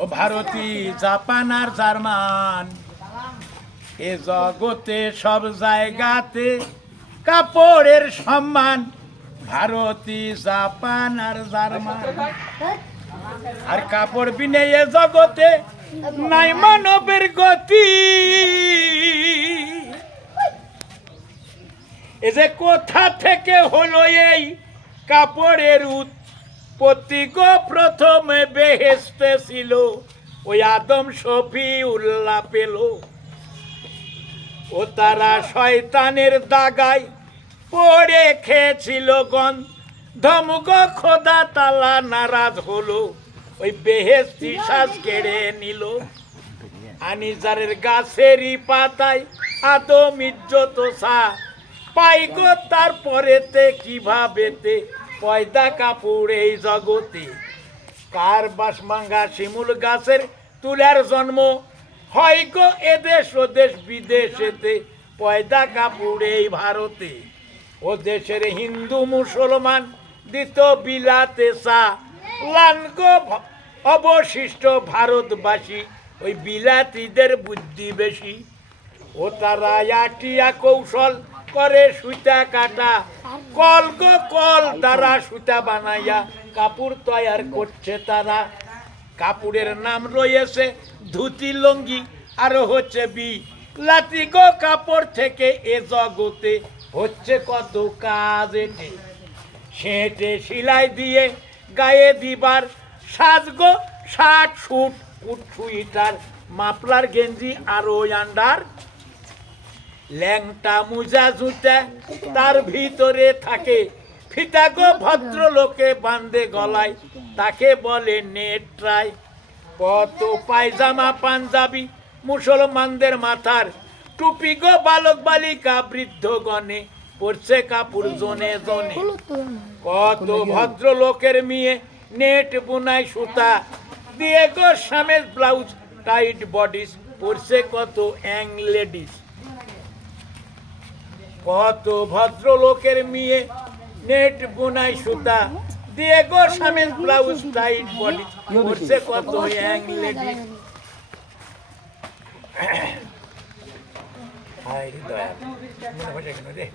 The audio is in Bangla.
ও ভারতী, জাপান আর জার্মান, এ জগতে সব জায়গাতে কাপড়ের সম্মান। ভারতী, জাপান আর জার্মান, আর কাপড় বিনে এ জগতে নাই মানবের গতি। এ যে কোথা থেকে হলো এই কাপড়ের উৎপত্তি গো? প্রথমে বেহেশতে ছিল, ওই আদম শফিউল্লাহ পেল। ও তারা শয়তানের দাগায় পড়ে খেয়েছিল গন্ধম গো। খোদা তালা নারাজ হলো, ওই বেহেশতি শ্বাস কেড়ে নিল। আনিজারের গাছেরই পাতায় আদম ইজ্জত সা পাই গো। তারপরেতে কিভাবেতে পয়দা কাপড় এই জগতে। কার বাঁশমাঙ্গা শিমুল গাছের তুলার জন্ম হয় গো। এদেশ ওদেশ বিদেশেতে পয়দা কাপড় এই ভারতে। ও দেশের হিন্দু মুসলমান দিত বিলাতে চা লান গো। অবশিষ্ট ভারতবাসী ওই বিলাতীদের বুদ্ধি বেশি। ও তারা আটিয়া কৌশল করে সুতা কাটা কল গো। কল দ্বারা সুতা বানাইয়া কাপড় তৈয়ার করছে তারা। কাপড়ের নাম রয়েছে ধুতি, লঙ্গি আর হচ্ছে বিলাতি গো। কাপড় থেকে এ জগতে হচ্ছে কত কাজ এটে। সেটে সেলাই দিয়ে গায়ে দিবার সাজ গো। শার্ট, স্যুট, সুইটার, মাফলার, গেঞ্জি আর ওই আন্ডার। ল্যাংটা, মুজা, জুতা তার ভিতরে থাকে ফিতা গো। ভদ্রলোকে বাঁধে গলায়, তাকে বলে নেট ট্রাই। কত পায়জামা, পাঞ্জাবি মুসলমানদের মাথার টুপি গো। বালক বালিকা বৃদ্ধ গণে পড়ছে কাপড় জনে জনে। কত ভদ্রলোকের মেয়ে নেট বুনাই সুতা দিয়ে গো। স্বামীর ব্লাউজ, টাইট বডিস পড়ছে কত অ্যাং লেডিস। কত ভদ্রলোকের মেয়ে নেট বুনাই সুতা দিয়ে গো। স্বামীর ব্লাউজ, টাইট বডি পড়ছে কত অ্যাং লেডিস। হায় দয়া, মনে পড়ে কেন রে?